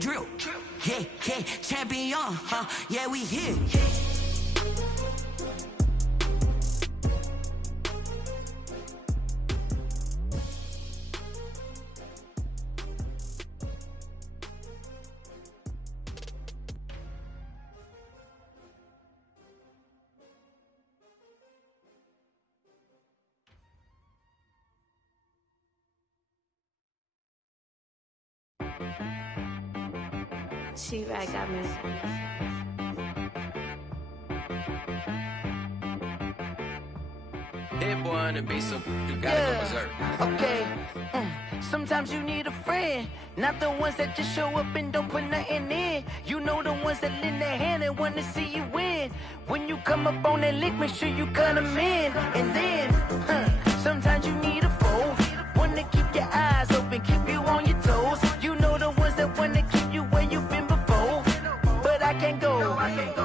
drill. Yeah, yeah, champion, yeah, we here. She-Rag got me. Hit boy on the beat, so you gotta go berserk. Okay. Sometimes you need a friend, not the ones that just show up and don't put nothing in. You know the ones that lend their hand and want to see you win. When you come up on that lick, make sure you cut them in. And then, sometimes you need a foe, one to keep your eyes open, keep you on your toes. You know the ones that want to keep you where you've been before. But I can't go,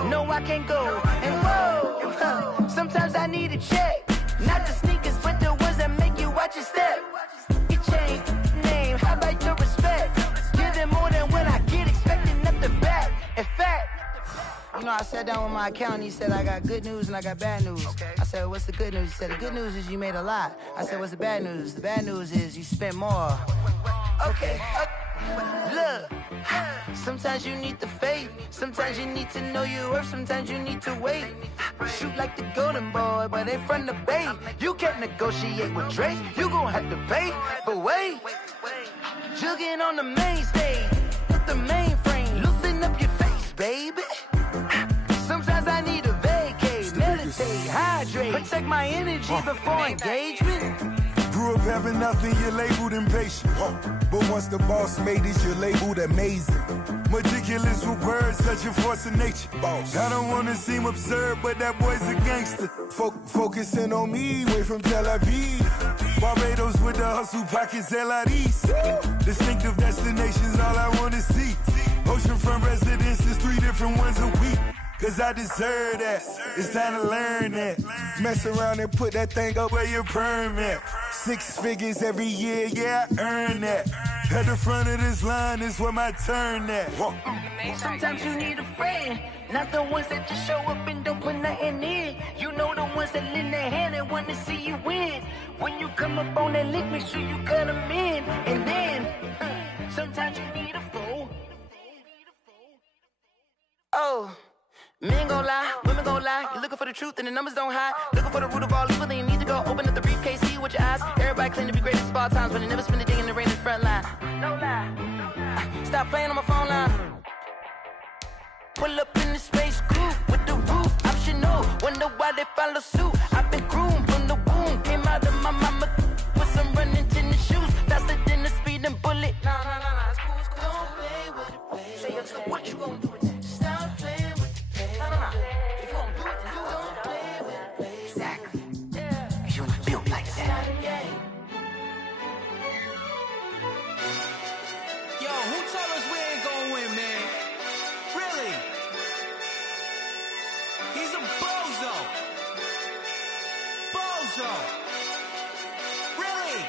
no I can't go. And whoa, sometimes I need a check. Not the sneakers, but the ones that make you watch your step. Your chain, name, how about your respect? Give them more than what I get, expecting nothing back. In fact, you know, I sat down with my accountant, he said, I got good news and I got bad news. I said, what's the good news? He said, the good news is you made a lot. I said, what's the bad news? The bad news is you spent more. Okay. Look, sometimes you need the faith, sometimes you need to know your worth, sometimes you need to wait. Shoot like the golden boy, but they from the bay. You can't negotiate with Drake, you gon' have to pay. But wait, jugging on the main stage, with the mainframe, loosen up your face, baby. Sometimes I need a vacate, meditate, hydrate, protect my energy before engagement. Grew up having nothing, you're labeled impatient. But once the boss made it, you're labeled amazing. Meticulous with words, such a force of nature. I don't wanna seem absurd, but that boy's a gangster. Focusing on me, way from Tel Aviv. Barbados with the hustle pockets, LIDs. Distinctive destinations, all I wanna see. Oceanfront residences, 3 different ones a week. Cause I deserve that, it's time to learn that. Mess around and put that thing up where your permit. 6 figures every year, yeah, I earn that. At the front of this line is where my turn at. Sometimes you need a friend, not the ones that just show up and don't put nothing in. You know the ones that lend their hand and want to see you win. When you come up on that lick, make sure you cut them in. And then, sometimes you need a foe. Oh. Men gon' lie, women gon' lie. You're looking for the truth and the numbers don't hide. Looking for the root of all evil, then you need to go open up the briefcase, see with your eyes. Everybody claim to be greatest of all times, but they never spend a day in the rain in the front line. No lie. Stop playing on my phone line. Pull up in the space coupe with the roof optional. Wonder why they follow suit. I've been groomed from the womb. Came out of my mama with some running tennis shoes. Faster than the speeding bullet. Nah, it's cool, it's cool. Don't play with it, baby. Say so what you gon' do with it? Stop playing with it. No. If you gon' do it, then you don't play with it, baby. Exactly. Yeah. You ain't built like that. Yo, who told us we ain't gonna win, man? Really? He's a bozo. Bozo. Really?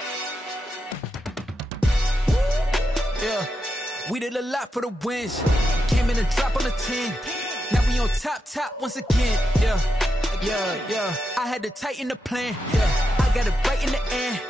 Yeah. We did a lot for the wins. Came in a drop on the 10. Now we on top once again. Yeah. I had to tighten the plan. Yeah. I got it right in the end.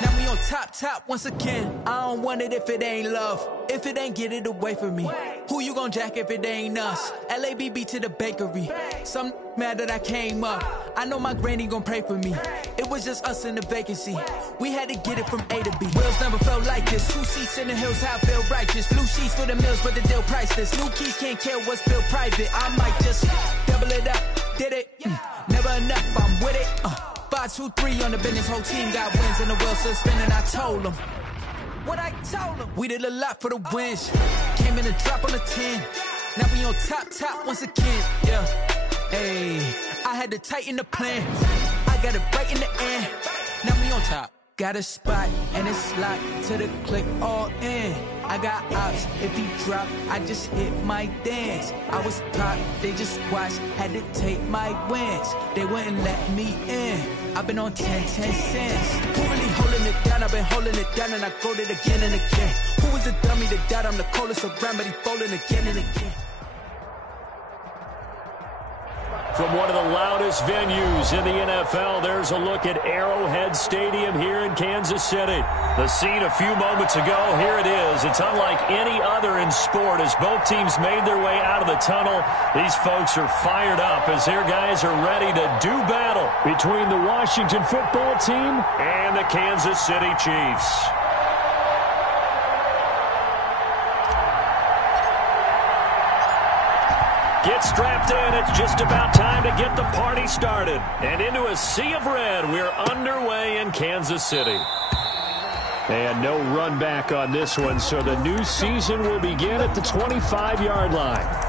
Now we on top once again. I don't want it if it ain't love. If it ain't, get it away from me. Who you gon' jack if it ain't us? LABB to the bakery. Some mad that I came up. I know my granny gon' pray for me. It was just us in the vacancy. We had to get it from A to B. Wheels never felt like this. 2 seats in the hills, how I feel righteous. Blue sheets for the mills, but the deal priceless. New keys can't care what's built private. I might just double it up. Did it? Never enough, I'm with it. 5, 2, 3 on the business. Whole team got wins and the wheels still spinning. I told them what I told them. We did a lot for the wins. Came in a drop on the 10. Now we on top once again. Yeah. Hey, I had to tighten the plan. I got it right in the end. Now we on top. Got a spot and it's locked to the click all in. I got ops, if he drop, I just hit my dance. I was pop, they just watched, had to take my wins. They wouldn't let me in. I've been on 10 cents. Who really holding it down? I've been holding it down and I go it again and again. Who was the dummy that died? I'm the coldest around, but he folding again and again. From one of the loudest venues in the NFL, there's a look at Arrowhead Stadium here in Kansas City. The scene a few moments ago, here it is. It's unlike any other in sport as both teams made their way out of the tunnel. These folks are fired up as their guys are ready to do battle between the Washington football team and the Kansas City Chiefs. Get strapped in. It's just about time to get the party started. And into a sea of red, we're underway in Kansas City. And no run back on this one, so the new season will begin at the 25-yard line.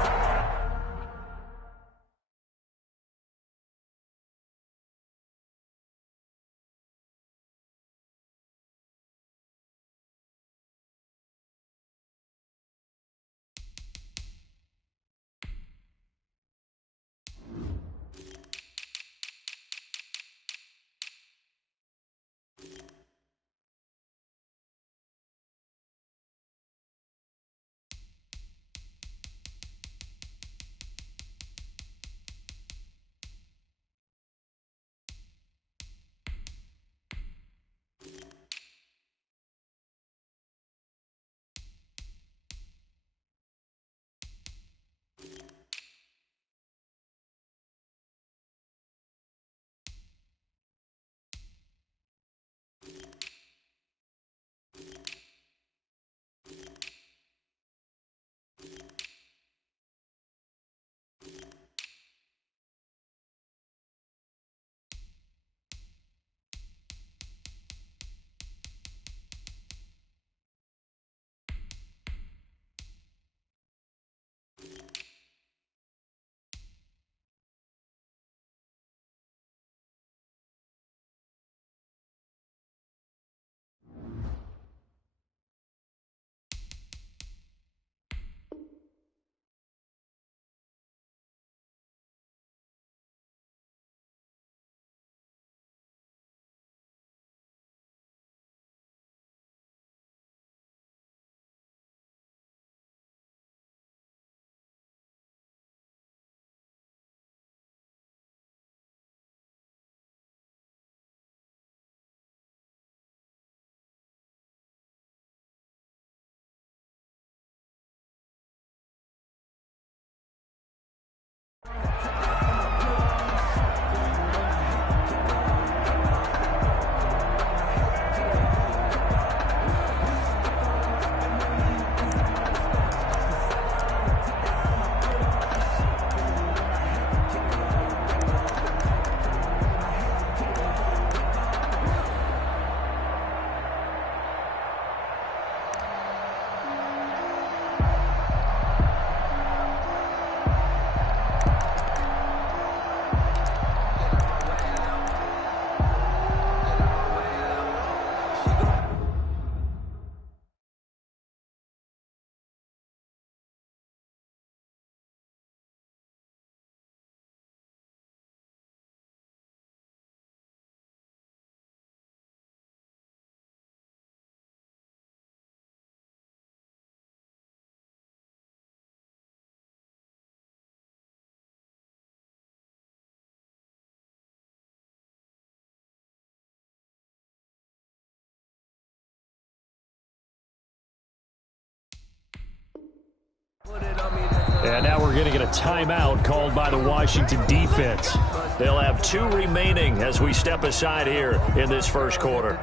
And now we're going to get a timeout called by the Washington defense. They'll have 2 remaining as we step aside here in this first quarter.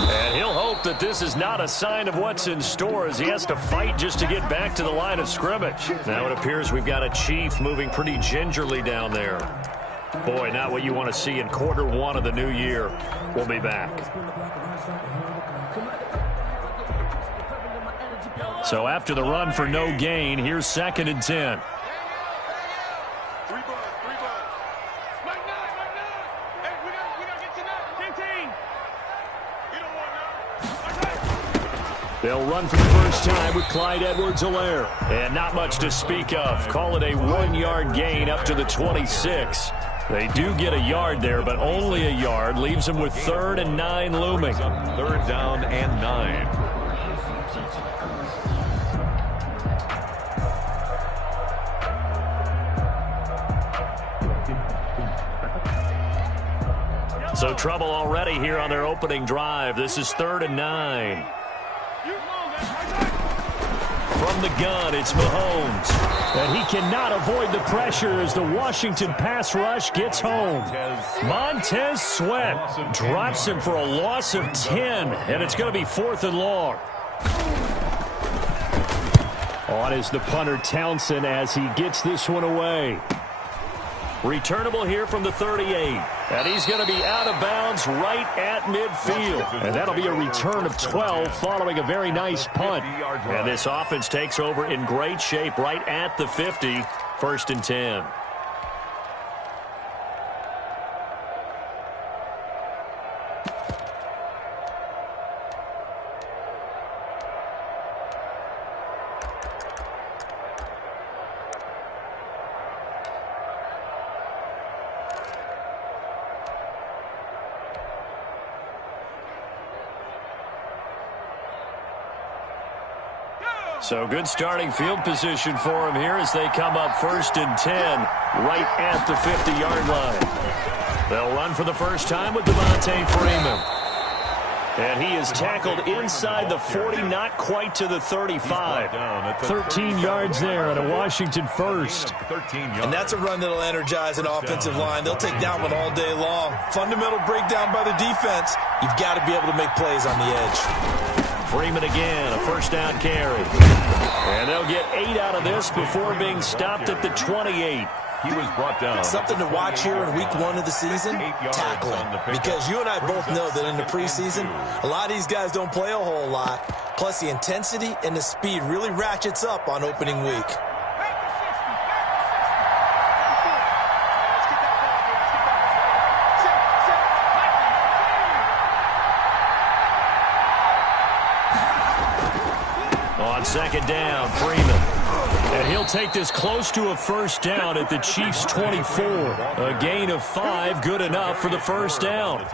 And he'll hope that this is not a sign of what's in store as he has to fight just to get back to the line of scrimmage. Now it appears we've got a Chief moving pretty gingerly down there. Boy, not what you want to see in quarter one of the new year. We'll be back. So after the run for no gain, here's 2nd and 10. They'll run for the first time with Clyde Edwards-Helaire. And not much to speak of. Call it a 1-yard gain up to the 26. They do get a yard there, but only a yard. Leaves them with 3rd and 9 looming. 3rd down and 9. So trouble already here on their opening drive. This is 3rd and 9. From the gun, it's Mahomes. And he cannot avoid the pressure as the Washington pass rush gets home. Montez Sweat drops him for a loss of 10, and it's going to be 4th and long. On is the punter Townsend as he gets this one away. Returnable here from the 38. And he's going to be out of bounds right at midfield. And that'll be a return of 12 following a very nice punt. And this offense takes over in great shape right at the 50. 1st and 10. So good starting field position for him here as they come up 1st and 10 right at the 50-yard line. They'll run for the first time with Devontae Freeman. And he is tackled inside the 40, not quite to the 35. 13 yards there and a Washington first. And that's a run that'll energize an offensive line. They'll take that one all day long. Fundamental breakdown by the defense. You've got to be able to make plays on the edge. Freeman again, a first down carry. And they'll get 8 out of this before being stopped at the 28. He was brought down. Something to watch here in week 1 of the season, tackling. Because you and I both know that in the preseason, a lot of these guys don't play a whole lot. Plus the intensity and the speed really ratchets up on opening week. On 2nd down, Freeman. And he'll take this close to a first down at the Chiefs' 24. A gain of 5, good enough for the first down.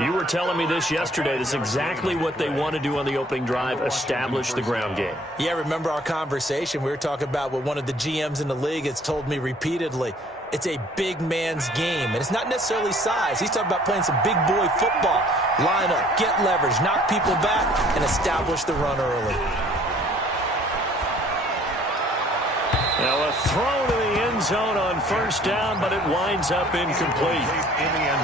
You were telling me this yesterday. This is exactly what they want to do on the opening drive, establish the ground game. Yeah, remember our conversation? We were talking about what one of the GMs in the league has told me repeatedly. It's a big man's game, and it's not necessarily size. He's talking about playing some big boy football. Line up, get leverage, knock people back, and establish the run early. Now a throw to the end zone on first down, but it winds up incomplete.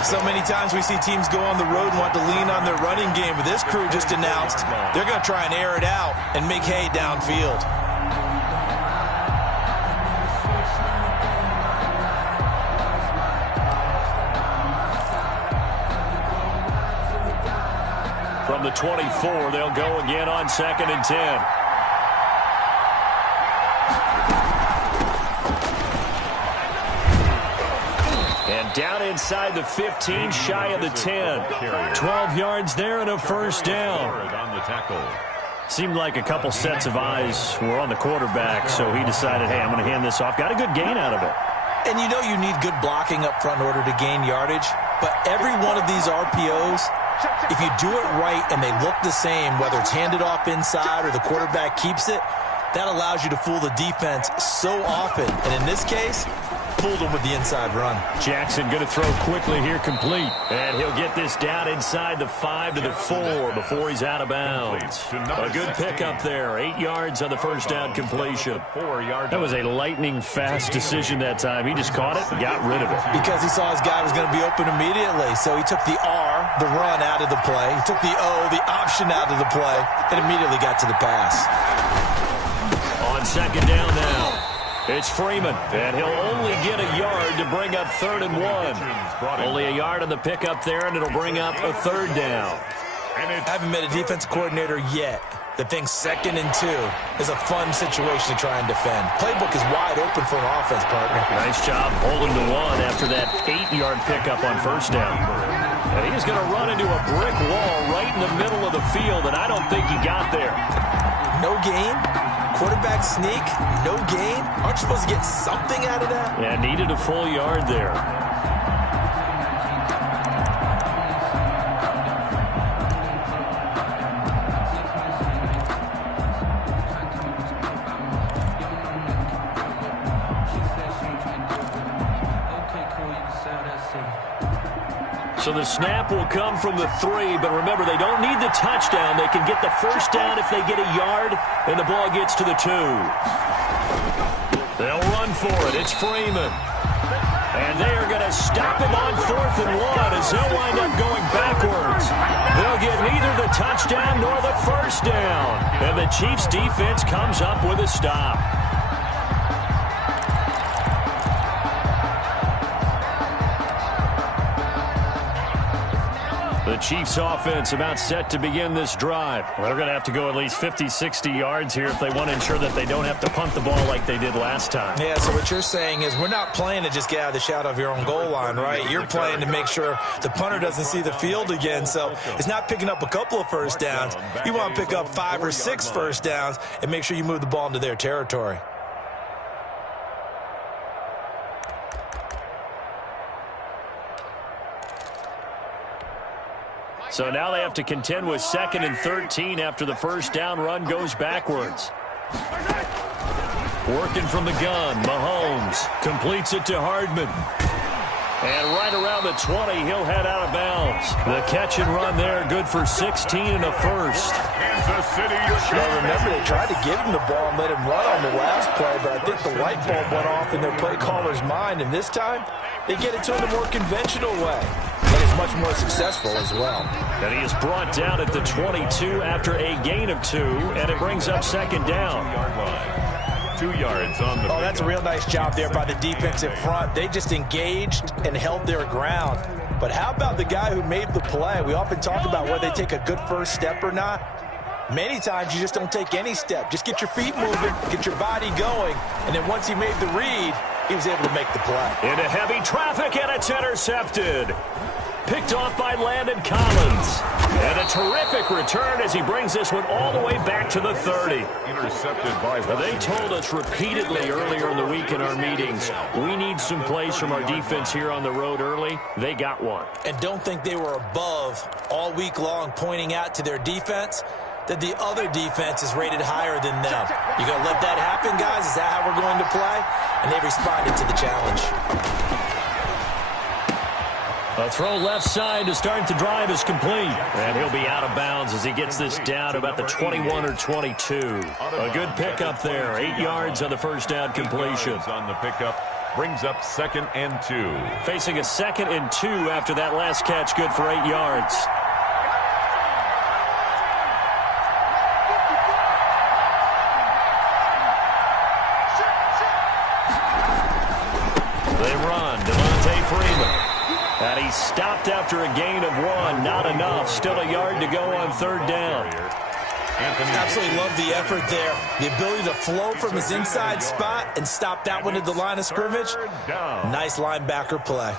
So many times we see teams go on the road and want to lean on their running game, but this crew just announced they're going to try and air it out and make hay downfield. From the 24, they'll go again on 2nd and 10. And down inside the 15, shy of the 10. 12 yards there and a first down. Seemed like a couple sets of eyes were on the quarterback, so he decided, hey, I'm going to hand this off. Got a good gain out of it. And you know you need good blocking up front in order to gain yardage, but every one of these RPOs, if you do it right and they look the same, whether it's handed off inside or the quarterback keeps it, That allows you to fool the defense so often. And in this case, fooled them with the inside run. Jackson going to throw quickly here, complete. And he'll get this down inside the 5 to the 4 before he's out of bounds. A good pickup there. 8 yards on the first down completion. That was a lightning-fast decision that time. He just caught it and got rid of it. Because he saw his guy was going to be open immediately. So he took the R, the run, out of the play. He took the O, the option, out of the play, and immediately got to the pass. On second down now. It's Freeman, and he'll only get a yard to bring up 3rd and 1. Only a yard on the pickup there, and it'll bring up a 3rd down. I haven't met a defense coordinator yet that thinks 2nd and 2 is a fun situation to try and defend. Playbook is wide open for an offense, partner. Nice job holding to 1 after that 8-yard pickup on first down. And he's going to run into a brick wall right in the middle of the field, and I don't think he got there. No gain? Quarterback sneak? No gain? Aren't you supposed to get something out of that? Yeah, needed a full yard there. So the snap will come from the 3, but remember, they don't need the touchdown. They can get the first down if they get a yard, and the ball gets to the 2. They'll run for it. It's Freeman. And they are going to stop him on 4th and 1 as they'll wind up going backwards. They'll get neither the touchdown nor the first down. And the Chiefs' defense comes up with a stop. The Chiefs offense about set to begin this drive. Well, they're going to have to go at least 50, 60 yards here if they want to ensure that they don't have to punt the ball like they did last time. Yeah, so what you're saying is we're not playing to just get out of the shadow of your own goal line, right? You're playing to make sure the punter doesn't see the field again. So it's not picking up a couple of first downs. You want to pick up 5 or 6 first downs and make sure you move the ball into their territory. So now they have to contend with 2nd and 13 after the first down run goes backwards. Working from the gun, Mahomes completes it to Hardman. And right around the 20, he'll head out of bounds. The catch and run there, good for 16 and a first. Well, remember, they tried to give him the ball and let him run on the last play, but I think the light bulb went off in their play caller's mind, and this time they get it to him the more conventional way. And it's much more successful as well. And he is brought down at the 22 after a gain of 2, and it brings up 2nd down. 2 yards on the that's a real nice job there by the defensive front. They just engaged and held their ground. But how about the guy who made the play? We often talk about whether they take a good first step or not. Many times you just don't take any step. Just get your feet moving, get your body going, and then once he made the read, he was able to make the play. Into heavy traffic, and it's intercepted. Picked off by Landon Collins. And a terrific return as he brings this one all the way back to the 30. Intercepted by They told us repeatedly earlier in the week in our meetings, we need some plays from our defense here on the road early. They got one. And don't think they were above all week long pointing out to their defense that the other defense is rated higher than them. You going to let that happen, guys? Is that how we're going to play? And they responded to the challenge. A throw left side to start the drive is complete. And he'll be out of bounds as he gets this down to about the 21 or 22. A good pickup there. 8 yards on the first down completion. On the pickup brings up 2nd and 2. Facing a 2nd and 2 after that last catch, good for 8 yards. They run. Devontae Freeman. And he stopped after a gain of 1. Not enough. Still a yard to go on 3rd down. Absolutely love the effort there. The ability to flow from his inside spot and stop that one at the line of scrimmage. Nice linebacker play.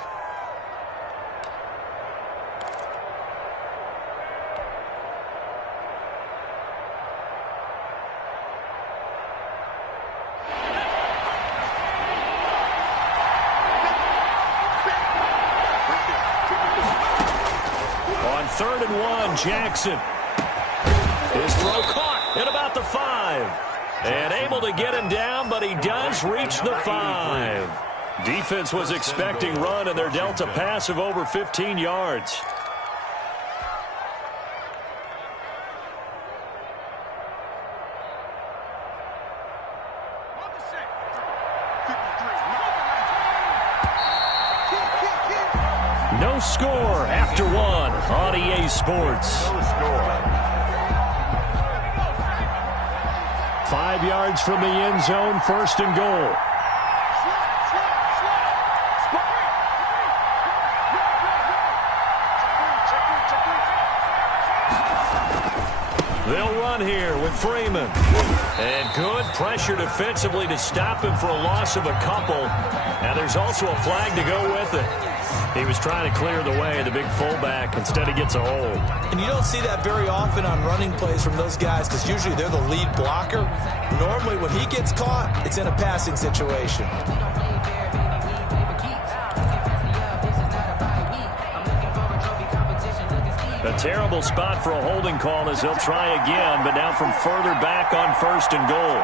On 3rd and 1, Jackson. His throw caught at about the 5. And able to get him down, but he does reach the 5. Defense was expecting run, and they're dealt a pass of over 15 yards. No score after 1 on EA Sports. No score. 5 yards from the end zone, 1st and goal. They'll run here with Freeman. And good pressure defensively to stop him for a loss of a couple. And there's also a flag to go with it. He was trying to clear the way, the big fullback. Instead, he gets a hold. And you don't see that very often on running plays from those guys because usually they're the lead blocker. Normally, when he gets caught, it's in a passing situation. A terrible spot for a holding call as they'll try again, but now from further back on 1st and goal.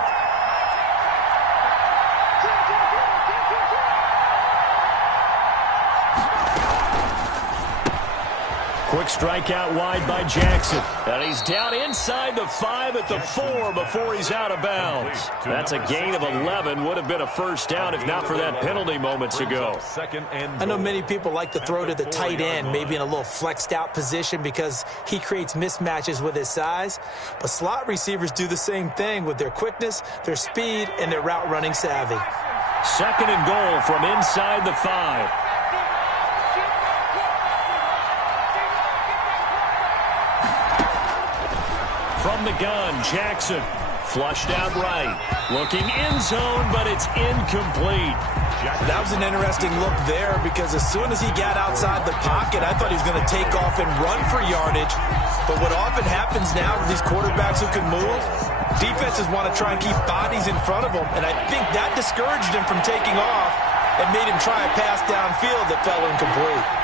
Quick strike out wide by Jackson. And he's down inside the 5 at the 4 before he's out of bounds. That's a gain of 11. Would have been a 1st down if not for that penalty moments ago. I know many people like to throw to the tight end, maybe in a little flexed out position because he creates mismatches with his size. But slot receivers do the same thing with their quickness, their speed, and their route running savvy. 2nd and goal from inside the 5. From the gun, Jackson flushed out right. Looking end zone, but it's incomplete. That was an interesting look there because as soon as he got outside the pocket, I thought he was going to take off and run for yardage. But what often happens now with these quarterbacks who can move, defenses want to try and keep bodies in front of them. And I think that discouraged him from taking off and made him try a pass downfield that fell incomplete.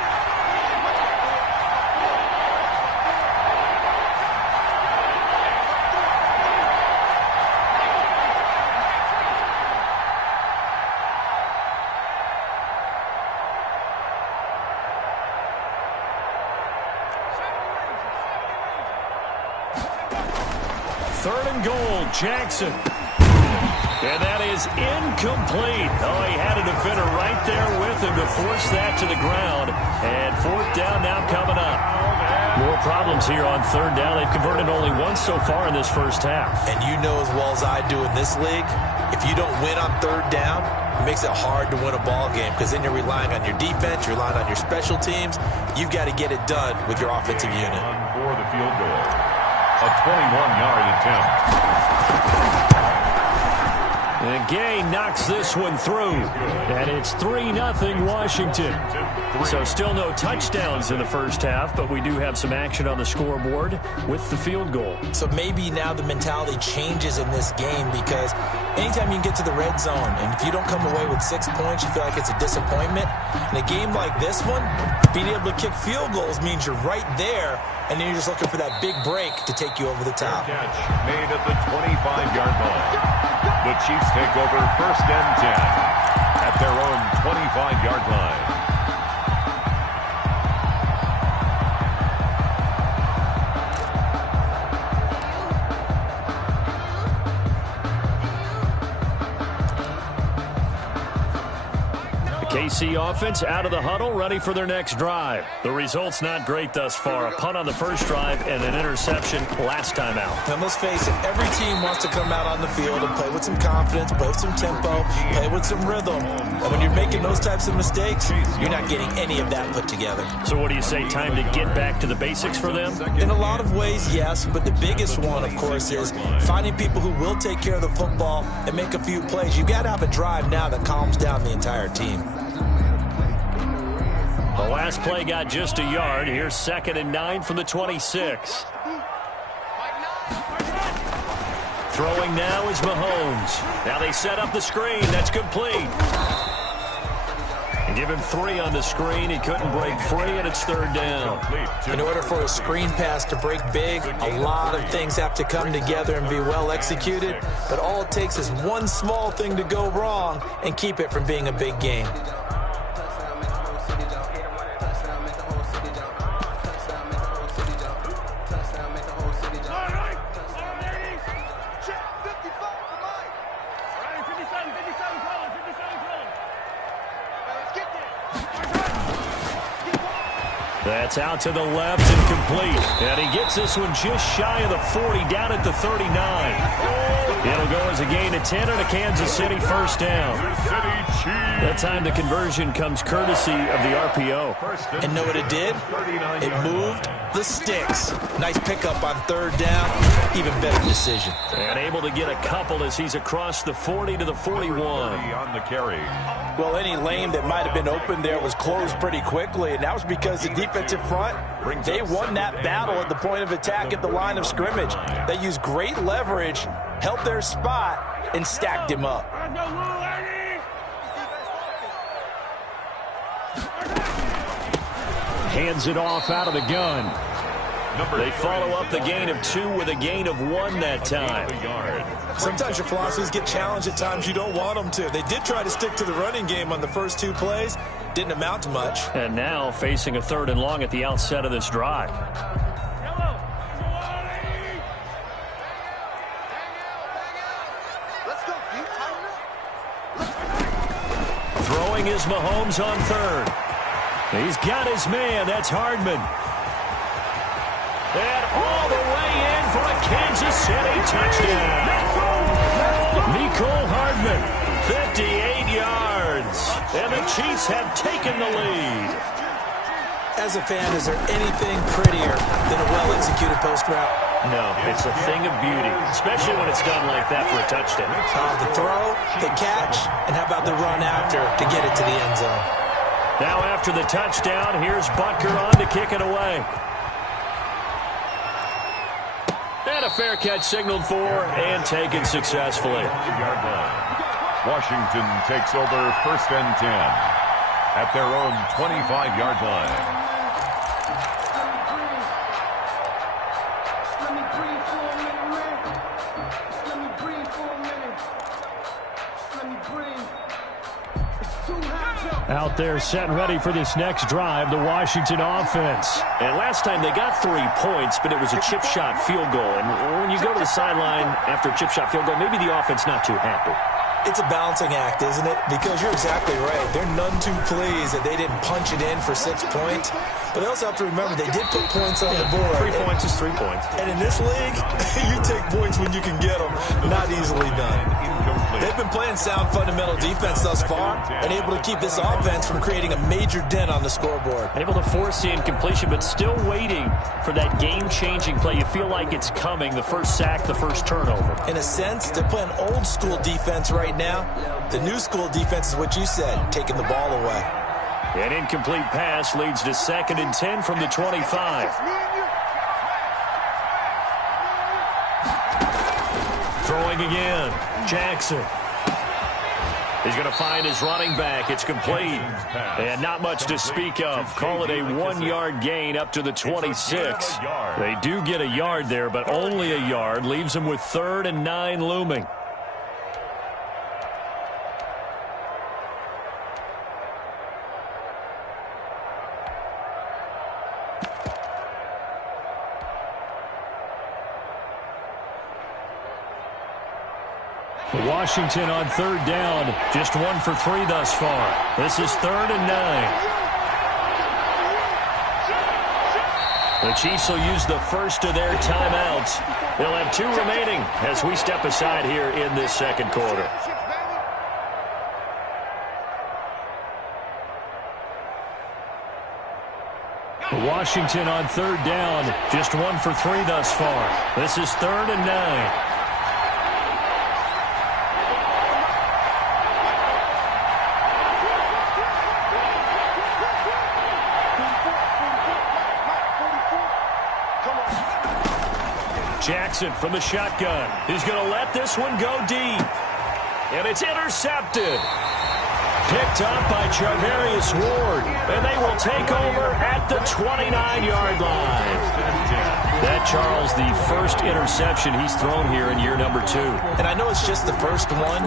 Jackson. And that is incomplete. Oh, he had a defender right there with him to force that to the ground. And 4th down now coming up. More problems here on 3rd down. They've converted only once so far in this 1st half. And you know as well as I do in this league, if you don't win on 3rd down, it makes it hard to win a ball game because then you're relying on your defense, you're relying on your special teams. You've got to get it done with your offensive unit. For the field goal. A 21-yard attempt. And Gay knocks this one through. And it's 3-0 Washington. So still no touchdowns in the 1st half, but we do have some action on the scoreboard with the field goal. So maybe now the mentality changes in this game because anytime you can get to the red zone, and if you don't come away with 6 points, you feel like it's a disappointment. In a game like this one, being able to kick field goals means you're right there, and then you're just looking for that big break to take you over the top. Catch made at the 25-yard line. The Chiefs take over 1st and 10 at their own 25-yard line. KC offense out of the huddle, ready for their next drive. The result's not great thus far. A punt on the 1st drive and an interception last time out. Now, let's face it, every team wants to come out on the field and play with some confidence, play with some tempo, play with some rhythm. And when you're making those types of mistakes, you're not getting any of that put together. So what do you say, time to get back to the basics for them? In a lot of ways, yes, but the biggest one, of course, is finding people who will take care of the football and make a few plays. You've got to have a drive now that calms down the entire team. The last play got just a yard. Here's 2nd and 9 from the 26. Throwing now is Mahomes. Now they set up the screen. That's complete. Give him 3 on the screen. He couldn't break free, and it's 3rd down. In order for a screen pass to break big, a lot of things have to come together and be well executed. But all it takes is one small thing to go wrong and keep it from being a big game. That's out to the left and complete. And he gets this one just shy of the 40, down at the 39. It'll go as a gain of 10 and a Kansas City first down. That time the conversion comes courtesy of the RPO. And know what it did? It moved the sticks. Nice pickup on 3rd down. Even better decision. And able to get a couple as he's across the 40 to the 41. On the carry. Well, any lane that might have been open there was closed pretty quickly, and that was because the defensive front, they won that battle at the point of attack at the line of scrimmage. They used great leverage, held their spot, and stacked him up. Hands it off out of the gun. They follow up the gain of 2 with a gain of 1 that time. Sometimes your philosophies get challenged at times you don't want them to. They did try to stick to the running game on the first 2 plays. Didn't amount to much. And now facing a 3rd and long at the outset of this drive. Throwing is Mahomes on 3rd. He's got his man. That's Hardman. And all the way in for a Kansas City touchdown. Nicole Hardman, 58 yards. And the Chiefs have taken the lead. As a fan, is there anything prettier than a well-executed post route? No, it's a thing of beauty, especially when it's done like that for a touchdown. The throw, the catch, and how about the run after to get it to the end zone? Now after the touchdown, here's Butker on to kick it away. And a fair catch signaled for and taken successfully. Washington takes over 1st and 10 at their own 25-yard line. Out there set and ready for this next drive, the Washington offense. And last time they got 3 points, but it was a chip shot field goal. And when you go to the sideline after a chip shot field goal, maybe the offense not too happy. It's a balancing act, isn't it? Because you're exactly right. They're none too pleased that they didn't punch it in for 6 points. But they also have to remember they did put points on the board. 3 points is 3 points. And in this league, you take points when you can get them. Not easily done. They've been playing sound fundamental defense thus far and able to keep this offense from creating a major dent on the scoreboard. Able to force the incompletion, but still waiting for that game-changing play. You feel like it's coming, the first sack, the first turnover. In a sense, they're playing old-school defense right now. The new-school defense is what you said, taking the ball away. An incomplete pass leads to 2nd and 10 from the 25. Throwing again. Jackson. He's going to find his running back. It's complete. And not much to speak of. Call it a 1-yard gain up to the 26. They do get a yard there, but only a yard. Leaves them with 3rd and 9 looming. Washington on 3rd down. Just 1 for 3 thus far. This is 3rd and 9. The Chiefs will use the first of their timeouts. They'll have 2 remaining as we step aside here in this 2nd quarter. Washington on 3rd down. Just 1 for 3 thus far. This is 3rd and 9. Jackson from the shotgun. He's going to let this one go deep. And it's intercepted. picked up by Charvarius Ward, and they will take over at the 29-yard line. That, Charles, the first interception he's thrown here in year number 2. And I know it's just the first one,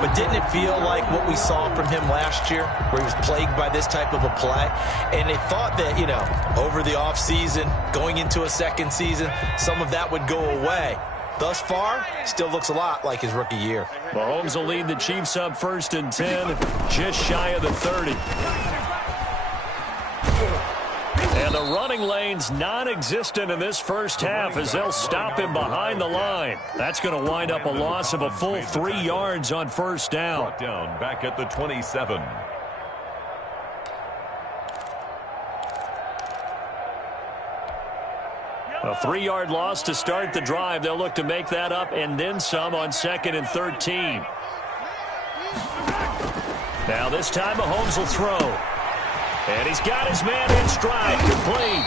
but didn't it feel like what we saw from him last year, where he was plagued by this type of a play? And they thought that, you know, over the offseason, going into a second season, some of that would go away. Thus far, still looks a lot like his rookie year. Mahomes will lead the Chiefs up 1st and 10, just shy of the 30. And the running lane's non-existent in this first half as they'll stop him behind the line. That's going to wind up a loss of a full 3 yards on first down. Brought down back at the 27. A 3-yard loss to start the drive. They'll look to make that up and then some on 2nd and 13. Now this time Mahomes will throw. And he's got his man in stride, complete.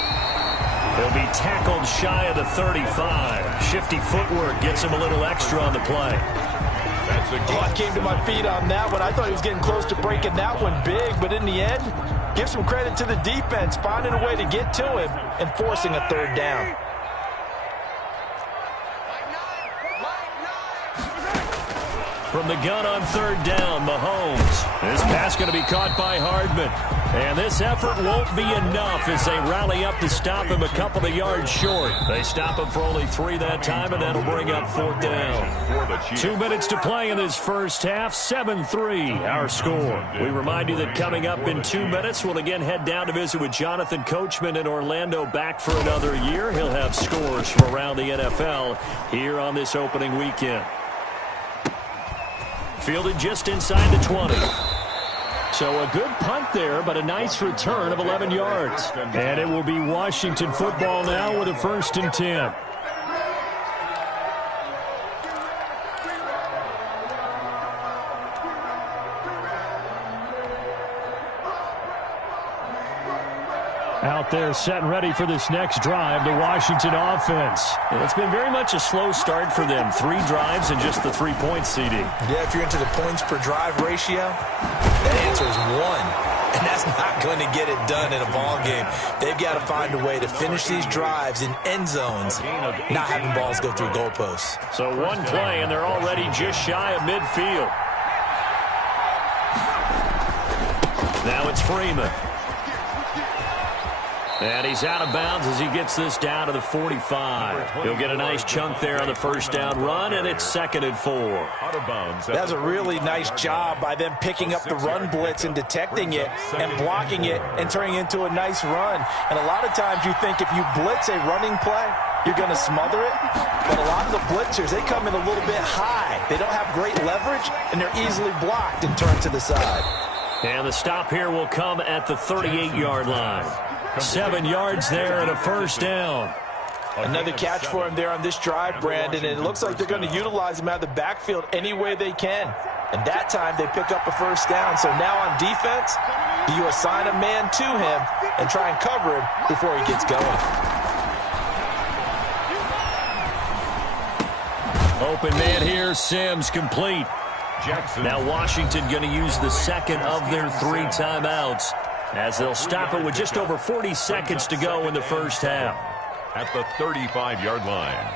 He'll be tackled shy of the 35. Shifty footwork gets him a little extra on the play. I came to my feet on that one. I thought he was getting close to breaking that one big, but in the end, give some credit to the defense, finding a way to get to him and forcing a 3rd down. From the gun on 3rd down, Mahomes. This pass going to be caught by Hardman. And this effort won't be enough as they rally up to stop him a couple of yards short. They stop him for only 3 that time, and that'll bring up 4th down. 2 minutes to play in this first half, 7-3 our score. We remind you that coming up in 2 minutes, we'll again head down to visit with Jonathan Coachman in Orlando, back for another year. He'll have scores from around the NFL here on this opening weekend. Fielded just inside the 20. So a good punt there, but a nice return of 11 yards. And it will be Washington football now with a 1st and 10. Out there set and ready for this next drive, the Washington offense. It's been very much a slow start for them. 3 drives and just the 3-point CD. Yeah, if you're into the points per drive ratio, that answer is 1. And that's not going to get it done in a ball game. They've got to find a way to finish these drives in end zones, not having balls go through goalposts. So 1 play, and they're already just shy of midfield. Now it's Freeman. And he's out of bounds as he gets this down to the 45. He'll get a nice chunk there on the first down run, and it's 2nd and 4. That's a really nice job by them picking up the run blitz and detecting it and blocking it and turning it into a nice run. And a lot of times you think if you blitz a running play, you're going to smother it. But a lot of the blitzers, they come in a little bit high. They don't have great leverage, and they're easily blocked and turned to the side. And the stop here will come at the 38-yard line. 7 yards there and a first down. Another catch for him there on this drive, Brandon, and it looks like they're going to utilize him out of the backfield any way they can. And that time they pick up a first down. So now on defense, do you assign a man to him and try and cover him before he gets going? Open man here, Sims complete. Jackson. Now Washington going to use the 2nd of their 3 timeouts, as they'll stop it with just over 40 seconds to go in the first half. At the 35-yard line.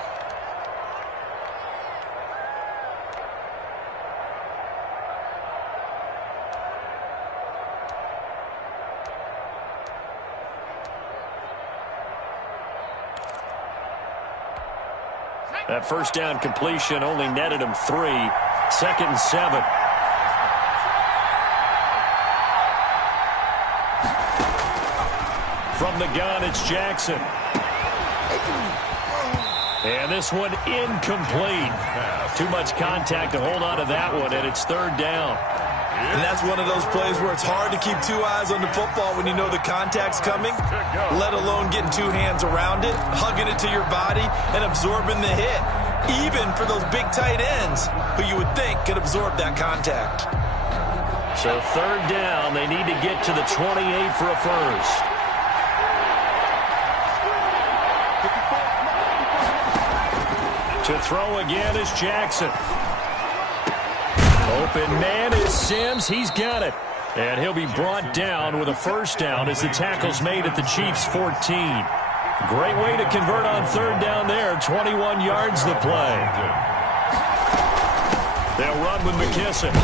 That first down completion only netted him 3. 2nd and 7. From the gun, it's Jackson. And this one incomplete. Too much contact to hold on to that one, and it's 3rd down. And that's one of those plays where it's hard to keep 2 eyes on the football when you know the contact's coming, let alone getting 2 hands around it, hugging it to your body, and absorbing the hit, even for those big tight ends who you would think could absorb that contact. So 3rd down, they need to get to the 28 for a first. To throw again is Jackson. Open man is Sims. He's got it. And he'll be brought down with a first down as the tackle's made at the Chiefs' 14. Great way to convert on third down there. 21 yards the play. They'll run with McKissick.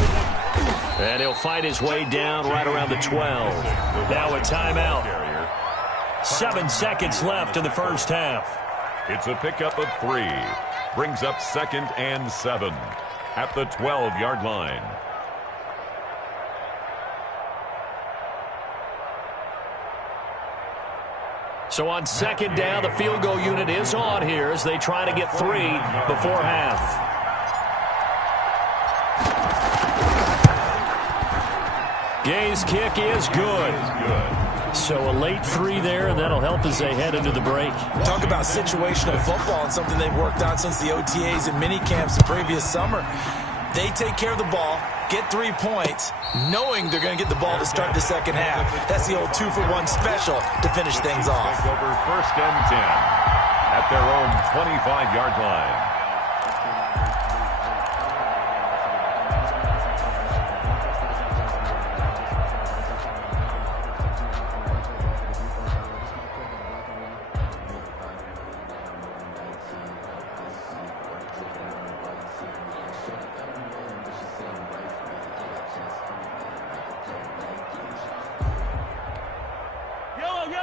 And he'll fight his way down right around the 12. Now a timeout. 7 seconds left in the first half. It's a pickup of 3. Brings up 2nd and 7 at the 12-yard line. So on second down, the field goal unit is on here as they try to get 3 before half. Gay's kick is good. So a late 3 there, and that'll help as they head into the break. Talk about situational football and something they've worked on since the OTAs and mini camps the previous summer. They take care of the ball, get 3 points, knowing they're going to get the ball to start the second half. That's the old 2-for-1 special to finish things off. Take over 1st and 10 at their own 25-yard line.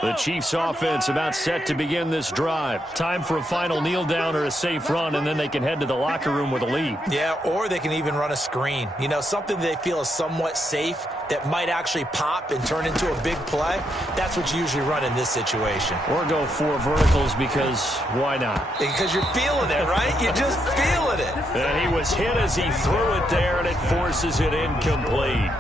The Chiefs offense about set to begin this drive. Time for a final kneel down or a safe run, and then they can head to the locker room with a lead. Yeah, or they can even run a screen. You know, something they feel is somewhat safe that might actually pop and turn into a big play. That's what you usually run in this situation. Or go 4 verticals because why not? Because you're feeling it, right? You're just feeling it. And he was hit as he threw it there, and it forces it incomplete.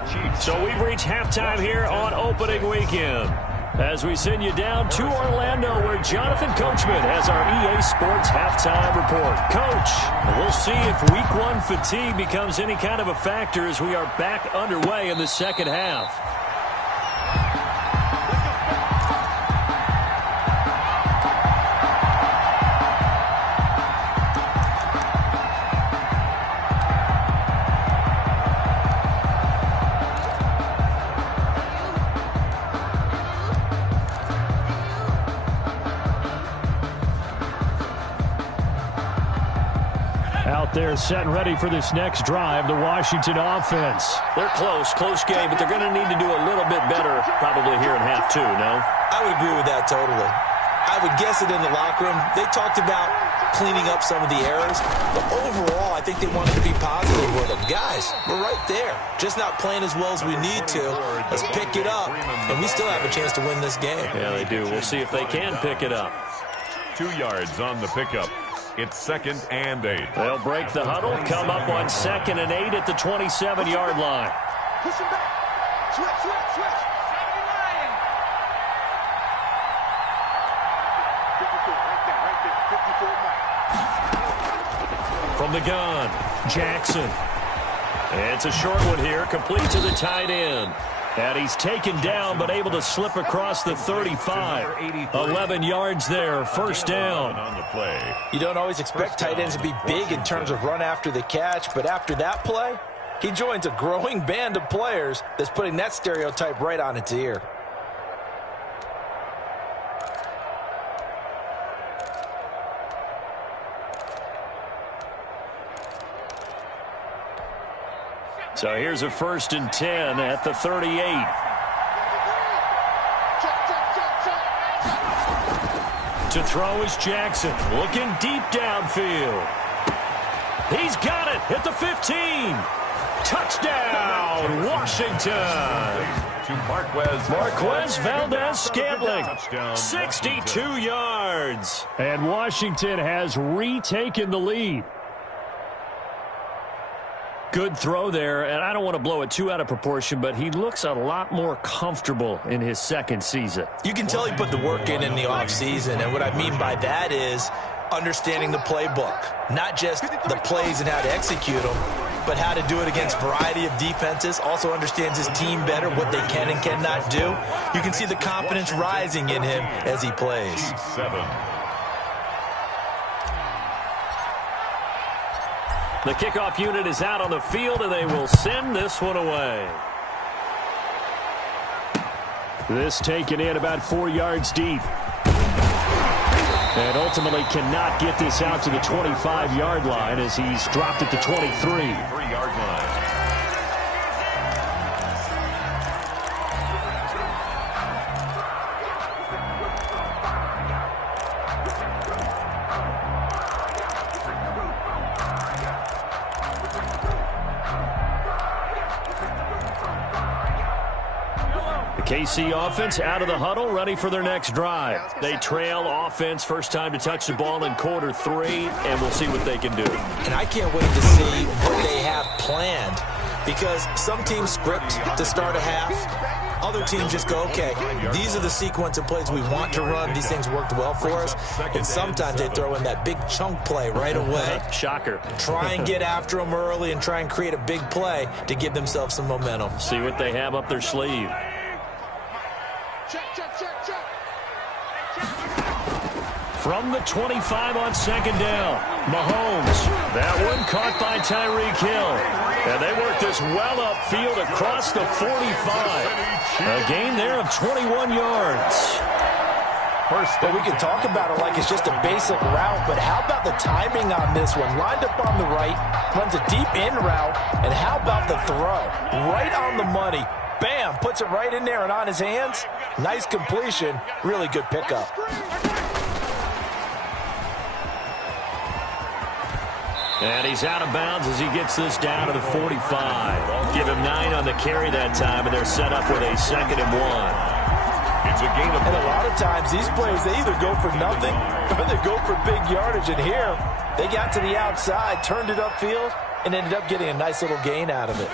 So we've reached halftime here on opening weekend. As we send you down to Orlando, where Jonathan Coachman has our EA Sports halftime report. Coach, we'll see if Week 1 fatigue becomes any kind of a factor as we are back underway in the second half. They're set and ready for this next drive, the Washington offense. They're close game, but they're going to need to do a little bit better probably here in half 2, no? I would agree with that totally. I would guess it in the locker room. They talked about cleaning up some of the errors, but overall, I think they wanted to be positive with them. Guys, we're right there. Just not playing as well as we need to. Let's pick it up, and we still have a chance to win this game. Yeah, they do. We'll see if they can pick it up. 2 yards on the pickup. It's 2nd and 8. They'll break the huddle, come up on 2nd and 8 at the 27-yard line. Push him back. Switch. From the gun, Jackson. It's a short one here, complete to the tight end. And he's taken down, but able to slip across the 35. 11 yards there, first down. On the play. You don't always expect tight ends to be big in terms of run after the catch, but after that play, he joins a growing band of players that's putting that stereotype right on its ear. So here's a 1st and 10 at the 38. To throw is Jackson, looking deep downfield. He's got it at the 15. Touchdown, Washington. To Marquez Valdez-Scantling, 62 yards. And Washington has retaken the lead. Good throw there, and I don't want to blow it too out of proportion, but he looks a lot more comfortable in his second season. You can tell he put the work in the offseason, and what I mean by that is understanding the playbook. Not just the plays and how to execute them, but how to do it against a variety of defenses. Also understands his team better, what they can and cannot do. You can see the confidence rising in him as he plays. 7. The kickoff unit is out on the field, and they will send this one away. This taken in about 4 yards deep. And ultimately cannot get this out to the 25-yard line as he's dropped it to 23. 3-yard line. KC offense out of the huddle, ready for their next drive. They trail offense, first time to touch the ball in quarter 3, and we'll see what they can do. And I can't wait to see what they have planned, because some teams script to start a half. Other teams just go, okay, these are the sequence of plays we want to run. These things worked well for us. And sometimes they throw in that big chunk play right away. Shocker. Try and get after them early and try and create a big play to give themselves some momentum. See what they have up their sleeve. From the 25 on second down, Mahomes. That one caught by Tyreek Hill. And they work this well upfield across the 45. A gain there of 21 yards. Well, we can talk about it like it's just a basic route, but how about the timing on this one? Lined up on the right, runs a deep in route, and how about the throw? Right on the money. Bam, puts it right in there and on his hands. Nice completion, really good pickup. And he's out of bounds as he gets this down to the 45. Give him 9 on the carry that time, and they're set up with a 2nd and 1. It's a gain of 4. And a lot of times these plays, they either go for nothing or they go for big yardage. And here, they got to the outside, turned it upfield, and ended up getting a nice little gain out of it.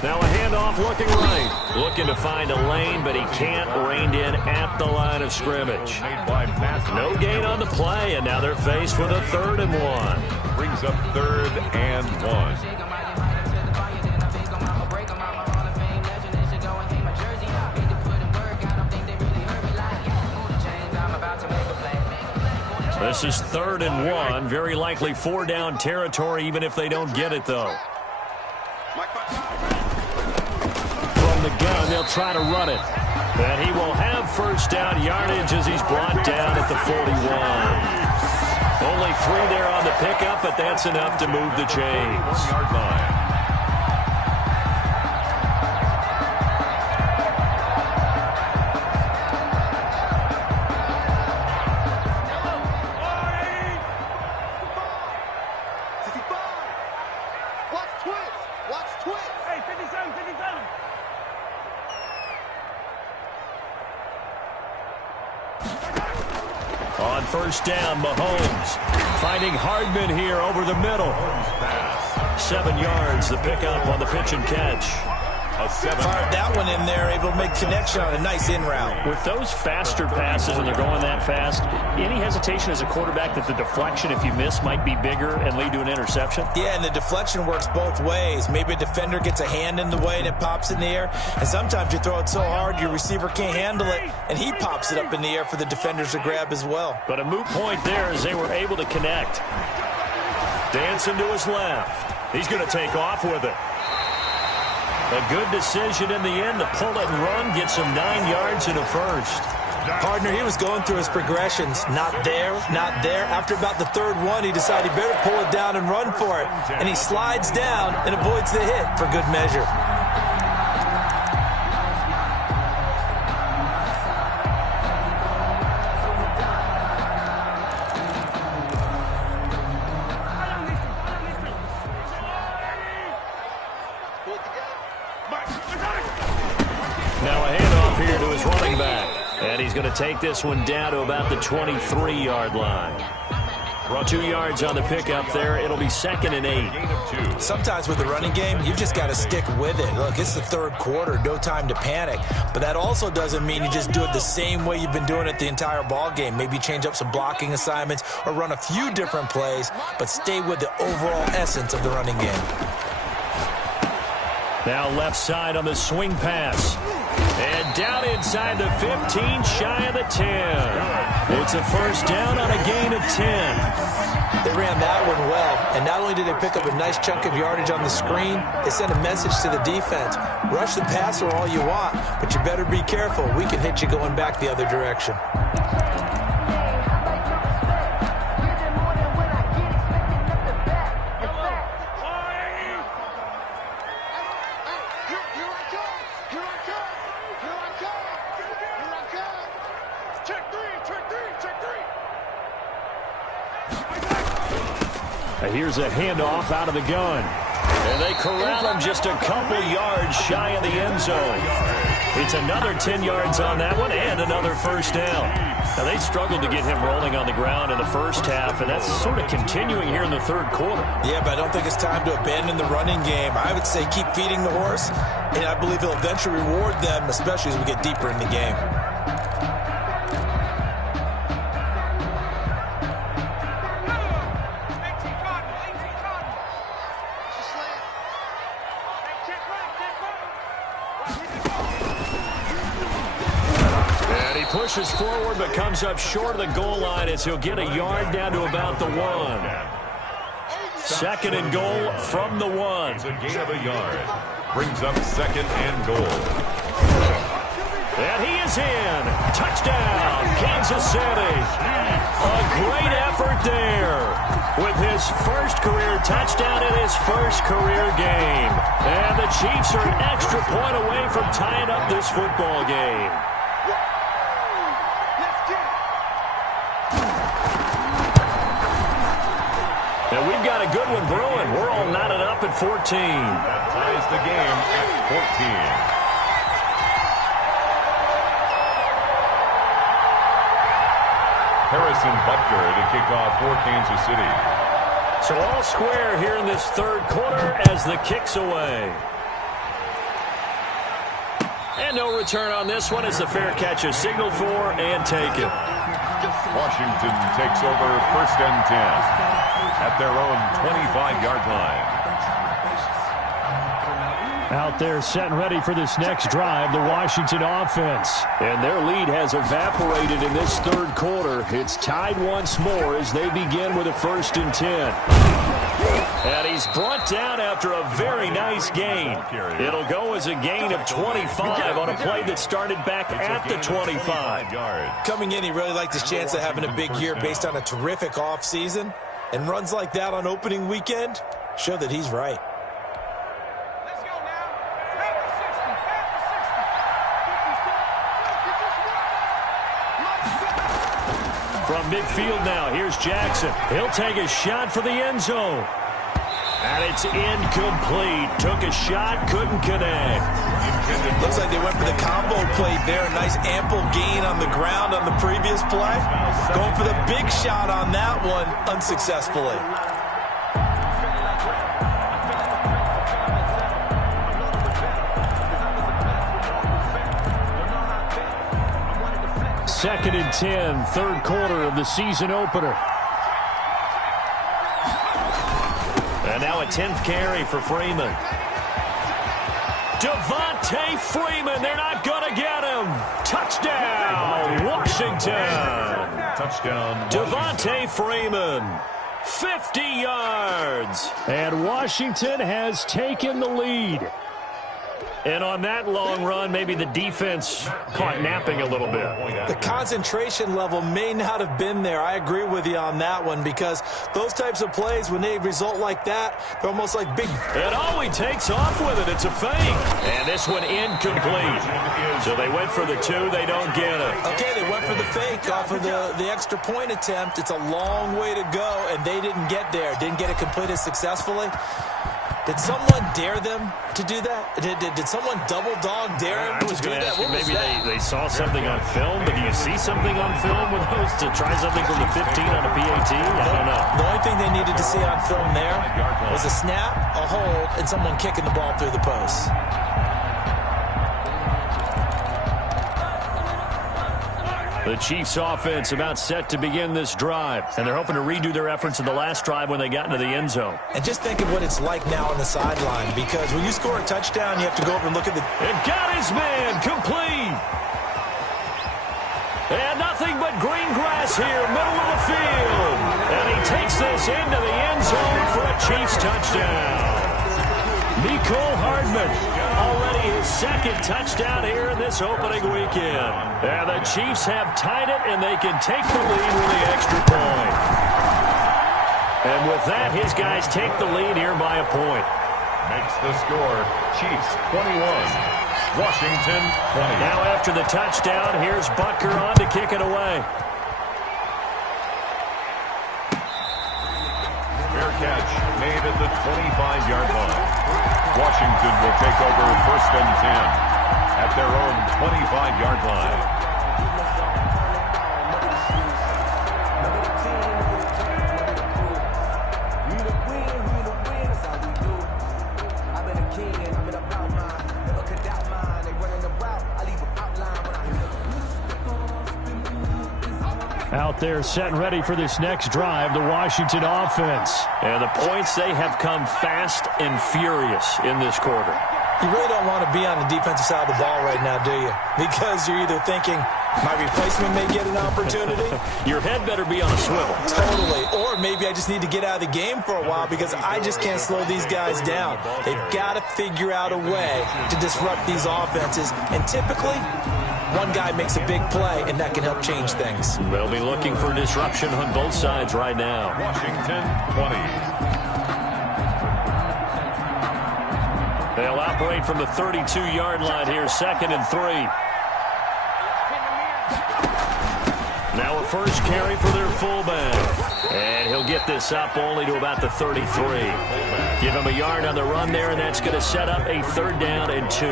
Now a handoff looking right. Looking to find a lane, but he can't. Reined in at the line of scrimmage. No gain on the play, and now they're faced with a 3rd and 1. Brings up 3rd and 1. This is 3rd and 1. Very likely 4-down territory, even if they don't get it, though. From the gun, they'll try to run it. And he will have first down yardage as he's brought down at the 41. Only 3 there on the pickup, but that's enough to move the chains. 1-yard line. On first down, Mahomes finding Hardman here over the middle. 7 yards, the pickup on the pitch and catch. Fired that one in there, able to make connection on a nice in route. With those faster passes when they're going that fast, any hesitation as a quarterback that the deflection, if you miss, might be bigger and lead to an interception? Yeah, and the deflection works both ways. Maybe a defender gets a hand in the way and it pops in the air. And sometimes you throw it so hard your receiver can't handle it, and he pops it up in the air for the defenders to grab as well. But a moot point there as they were able to connect. Dancing to his left. He's going to take off with it. A good decision in the end to pull it and run, gets him 9 yards and a first. Partner, he was going through his progressions. Not there, not there. After about the 3rd one, he decided he better pull it down and run for it. And he slides down and avoids the hit for good measure. Now a handoff here to his running back. And he's going to take this one down to about the 23-yard line. 2 yards on the pickup there. It'll be 2nd and 8. Sometimes with the running game, you've just got to stick with it. Look, it's the 3rd quarter. No time to panic. But that also doesn't mean you just do it the same way you've been doing it the entire ball game. Maybe change up some blocking assignments or run a few different plays, but stay with the overall essence of the running game. Now left side on the swing pass. And down inside the 15, shy of the 10. It's a first down on a gain of 10. They ran that one well, and not only did they pick up a nice chunk of yardage on the screen, they sent a message to the defense. Rush the passer all you want, but you better be careful. We can hit you going back the other direction. Here's a handoff out of the gun. And they corral him just a couple yards shy of the end zone. It's another 10 yards on that one and another first down. Now, they struggled to get him rolling on the ground in the first half, and that's sort of continuing here in the third quarter. Yeah, but I don't think it's time to abandon the running game. I would say keep feeding the horse, and I believe he'll eventually reward them, especially as we get deeper in the game. Pushes forward but comes up short of the goal line as he'll get a yard down to about the 1. Second and goal from the 1. It's a gain of a yard. Brings up second and goal. And he is in. Touchdown, Kansas City. A great effort there with his first career touchdown in his first career game. And the Chiefs are an extra point away from tying up this football game. And we've got a good one brewing. We're all knotted up at 14. That ties the game at 14. Harrison Butker to kick off for Kansas City. So all square here in this third quarter as the kick's away. And no return on this one as the fair catch is signaled for and taken. Washington takes over first and 10 at their own 25-yard line. Out there set and ready for this next drive, the Washington offense. And their lead has evaporated in this third quarter. It's tied once more as they begin with a first and 10. And he's brought down after a very nice gain. It'll go as a gain of 25 on a play that started back at the 25. Coming in, he really liked his chance of having a big year based on a terrific offseason. And runs like that on opening weekend show that he's right. From midfield now, here's Jackson. He'll take a shot for the end zone. And it's incomplete. Took a shot, couldn't connect. Looks like they went for the combo play there. A nice ample gain on the ground on the previous play. Going for the big shot on that one unsuccessfully. Second and 10, third quarter of the season opener. And now a 10th carry for Freeman. Devontae Freeman, they're not going to get him. Touchdown, Washington. Touchdown, Devontae Freeman, 50 yards. And Washington has taken the lead. And on that long run, maybe the defense caught napping a little bit. The concentration level may not have been there. I agree with you on that one because those types of plays, when they result like that, they're almost like big. And Ollie takes off with it. It's a fake. And this one incomplete. So they went for the 2. They don't get it. Okay, they went for the fake off of the extra point attempt. It's a long way to go, and they didn't get there. Didn't get it completed successfully. Did someone dare them to do that? Did someone double dog dare them to do that? Maybe they saw something on film, but do you see something on film with those to try something from the 15 on a PAT? I don't know. The only thing they needed to see on film there was a snap, a hold, and someone kicking the ball through the post. The Chiefs offense about set to begin this drive, and they're hoping to redo their efforts in the last drive when they got into the end zone. And just think of what it's like now on the sideline, because when you score a touchdown, you have to go over and look at the... And got his man complete. And nothing but green grass here, middle of the field. And he takes this into the end zone for a Chiefs touchdown. Mecole Hardman, already his second touchdown here in this opening weekend. And the Chiefs have tied it, and they can take the lead with the extra point. And with that, his guys take the lead here by a point. Makes the score Chiefs 21, Washington 20. Now after the touchdown, here's Butker on to kick it away. Fair catch made at the 25-yard line. Washington will take over 1st and 10 at their own 25-yard line. Out there set and ready for this next drive, the Washington offense. And the points, they have come fast and furious in this quarter. You really don't want to be on the defensive side of the ball right now, do you? Because you're either thinking, my replacement may get an opportunity. Your head better be on a swivel. Totally. Or maybe I just need to get out of the game for a while because I just can't slow these guys down. They've got to figure out a way to disrupt these offenses. And typically, one guy makes a big play, and that can help change things. They'll be looking for disruption on both sides right now. Washington 20. They'll operate from the 32-yard line here, 2nd and 3. Now a first carry for their fullback. And he'll get this up only to about the 33. Give him a yard on the run there, and that's going to set up a 3rd down and 2.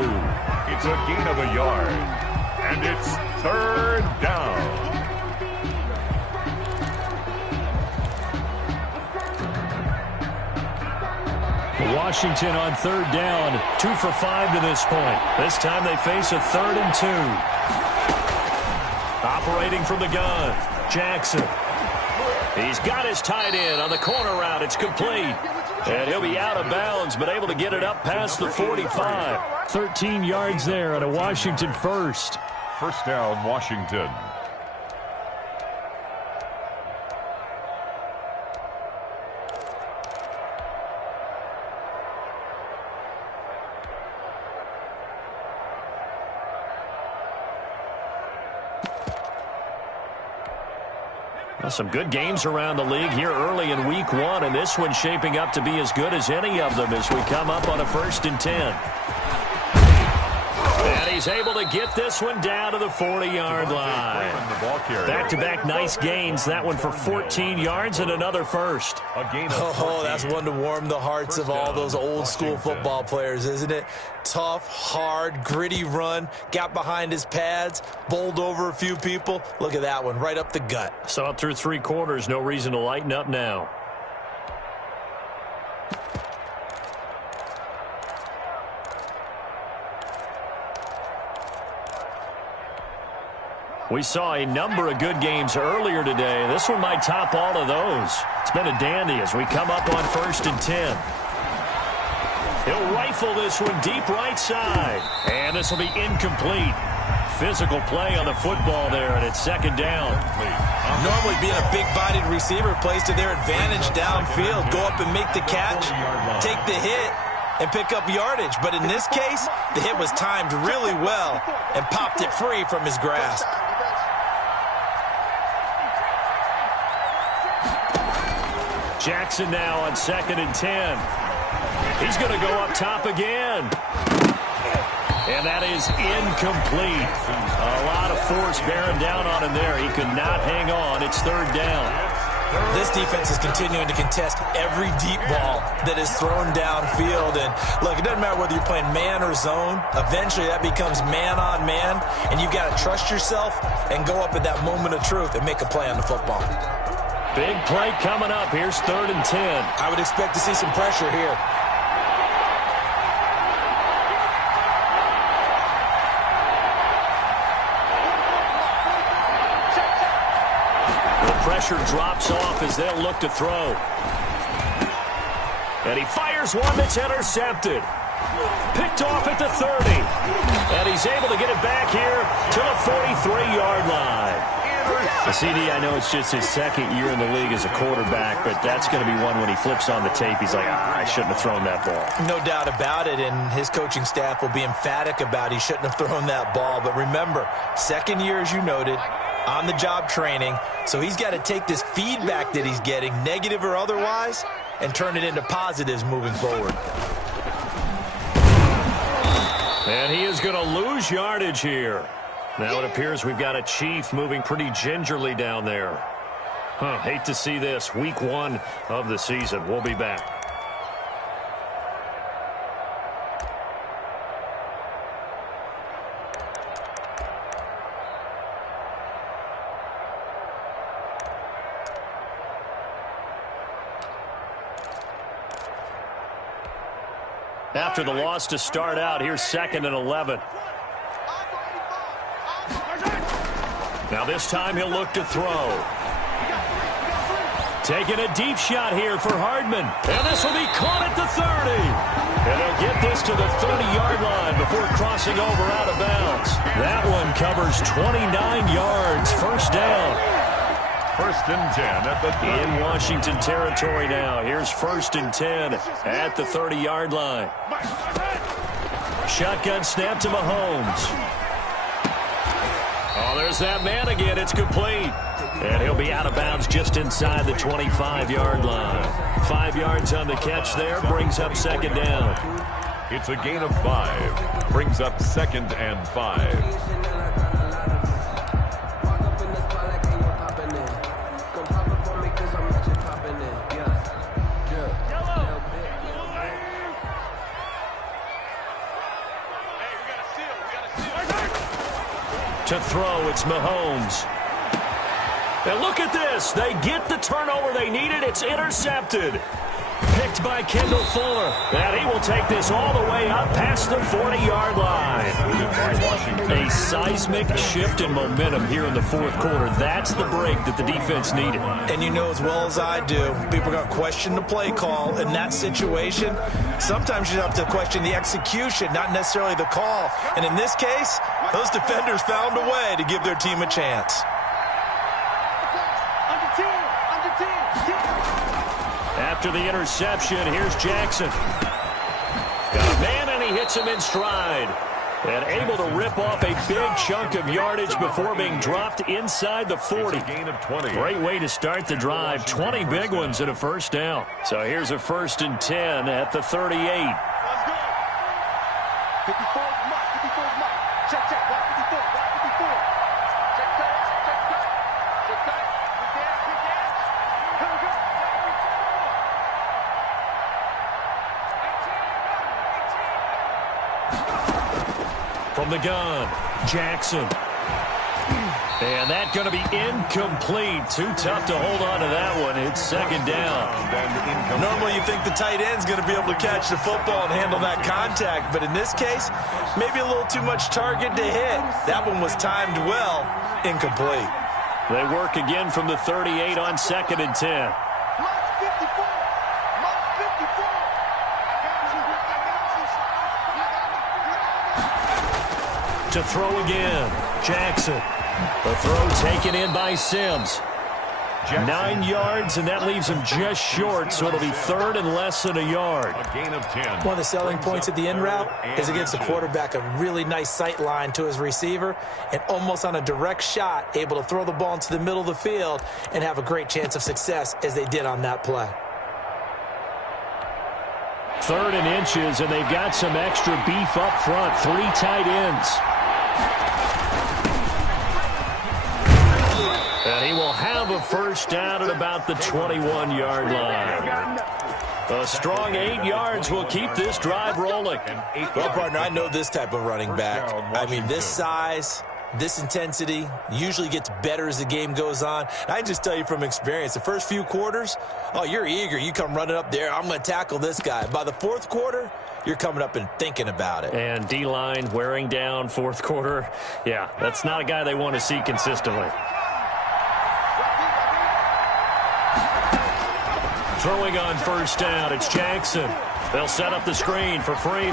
It's a gain of a yard. And it's 3rd down. Washington on 3rd down, 2 for 5 to this point. This time they face a 3rd and 2. Operating from the gun, Jackson. He's got his tight end on the corner route. It's complete. And he'll be out of bounds, but able to get it up past the 45. 13 yards there on a Washington first. 1st down, Washington. Some good games around the league here early in week 1, and this one's shaping up to be as good as any of them as we come up on a 1st and 10. And he's able to get this one down to the 40-yard line. Back-to-back nice gains. That one for 14 yards and another first. Oh, that's one to warm the hearts of all those old-school football players, isn't it? Tough, hard, gritty run. Got behind his pads, bowled over a few people. Look at that one, right up the gut. Saw it through 3 quarters. No reason to lighten up now. We saw a number of good games earlier today. This one might top all of those. It's been a dandy as we come up on 1st and 10. He'll rifle this one deep right side. And this will be incomplete. Physical play on the football there, and it's 2nd down. Normally being a big-bodied receiver plays to their advantage downfield. Go up and make the catch, take the hit, and pick up yardage. But in this case, the hit was timed really well and popped it free from his grasp. Jackson now on 2nd and 10. He's going to go up top again. And that is incomplete. A lot of force bearing down on him there. He could not hang on. It's 3rd down. This defense is continuing to contest every deep ball that is thrown downfield. And look, it doesn't matter whether you're playing man or zone. Eventually that becomes man on man. And you've got to trust yourself and go up at that moment of truth and make a play on the football. Big play coming up. Here's 3rd and 10. I would expect to see some pressure here. The pressure drops off as they'll look to throw. And he fires one that's intercepted. Picked off at the 30. And he's able to get it back here to the 43-yard line. CD, I know it's just his second year in the league as a quarterback, but that's going to be one when he flips on the tape, he's like, I shouldn't have thrown that ball. No doubt about it, and his coaching staff will be emphatic about he shouldn't have thrown that ball. But remember, second year, as you noted, on-the-job training, so he's got to take this feedback that he's getting, negative or otherwise, and turn it into positives moving forward. And he is going to lose yardage here. Now it appears we've got a Chief moving pretty gingerly down there. Hate to see this. Week 1 of the season. We'll be back. After the loss to start out, here's 2nd and 11. Now this time he'll look to throw. Taking a deep shot here for Hardman. And this will be caught at the 30. And he'll get this to the 30-yard line before crossing over out of bounds. That one covers 29 yards. First down. 1st and 10 at the 30. In Washington territory now. Here's 1st and 10 at the 30-yard line. Shotgun snap to Mahomes. Oh, there's that man again. It's complete. And he'll be out of bounds just inside the 25-yard line. 5 yards on the catch there. Brings up 2nd down. It's a gain of 5. Brings up 2nd and 5. To throw, it's Mahomes. And look at this. They get the turnover they needed. It's intercepted. Picked by Kendall Fuller. And he will take this all the way up past the 40-yard line. A seismic shift in momentum here in the 4th quarter. That's the break that the defense needed. And you know as well as I do, people are going to question the play call in that situation. Sometimes you have to question the execution, not necessarily the call. And in this case, those defenders found a way to give their team a chance. After the interception, here's Jackson. Got a man, and he hits him in stride. And able to rip off a big chunk of yardage before being dropped inside the 40. Gain of 20. Great way to start the drive. 20 big ones and a first down. So here's a 1st and 10 at the 38. Let's go. 54 is Mike. 54 is Mike. Check, check. Block 54. Block 54. Check tight. Check tight. Check tight. Good dance. Good dance. Here we go. From the gun, Jackson. And that's going to be incomplete. Too tough to hold on to that one. It's 2nd down. Normally you think the tight end's going to be able to catch the football and handle that contact. But in this case, maybe a little too much target to hit. That one was timed well. Incomplete. They work again from the 38 on 2nd and 10. To throw again, Jackson. The throw taken in by Sims. 9 yards, and that leaves him just short, so it'll be 3rd and less than a yard. A gain of 10. One of the selling points at the end route is against the quarterback, a really nice sight line to his receiver, and almost on a direct shot, able to throw the ball into the middle of the field and have a great chance of success as they did on that play. 3rd and inches, and they've got some extra beef up front. 3 tight ends. And he will have a first down at about the 21-yard line. A strong 8 yards will keep this drive rolling. Well, partner, I know this type of running back. I mean, this size, this intensity usually gets better as the game goes on. I can just tell you from experience, the first few quarters, oh, you're eager. You come running up there, I'm going to tackle this guy. By the 4th quarter, you're coming up and thinking about it. And D-line wearing down 4th quarter. Yeah, that's not a guy they want to see consistently. Throwing on first down, it's Jackson. They'll set up the screen for Freeman.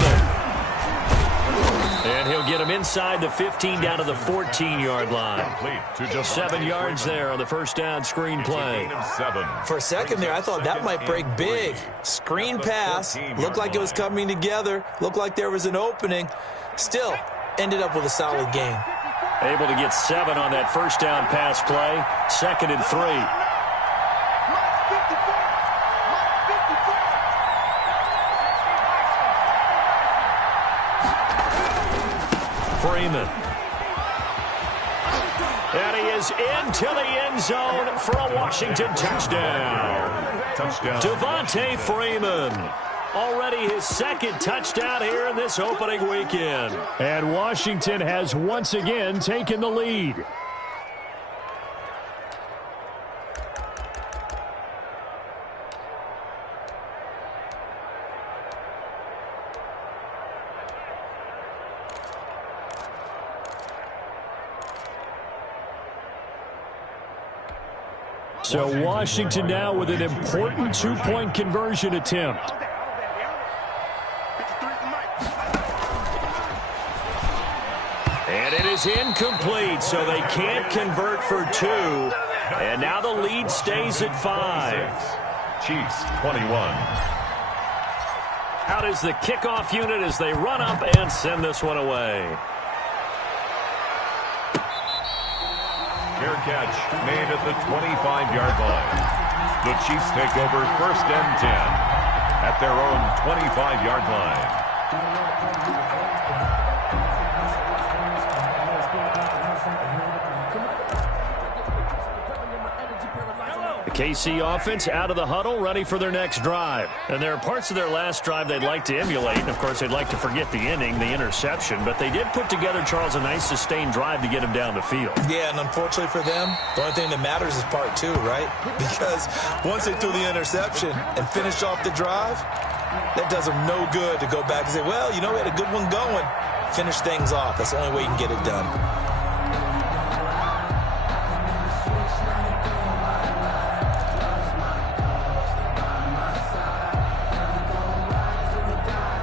And he'll get him inside the 15 down to the 14-yard line. 7 yards there on the first down screen play. For a second there, I thought that might break big. Screen pass. Looked like it was coming together. Looked like there was an opening. Still, ended up with a solid game. Able to get 7 on that first down pass play. 2nd and 3. Freeman. And he is into the end zone for a Washington touchdown. Devontae Freeman. Already his 2nd touchdown here in this opening weekend. And Washington has once again taken the lead. So Washington now with an important 2-point conversion attempt. And it is incomplete, so they can't convert for 2. And now the lead stays at 5. Chiefs 21. Out is the kickoff unit as they run up and send this one away. Fair catch made at the 25-yard line. The Chiefs take over 1st and 10 at their own 25-yard line. The KC offense out of the huddle, ready for their next drive. And there are parts of their last drive they'd like to emulate. And, of course, they'd like to forget the inning, the interception. But they did put together, Charles, a nice sustained drive to get him down the field. Yeah, and unfortunately for them, the only thing that matters is part 2, right? Because once they threw the interception and finished off the drive, that does them no good to go back and say, well, you know, we had a good one going. Finish things off. That's the only way you can get it done.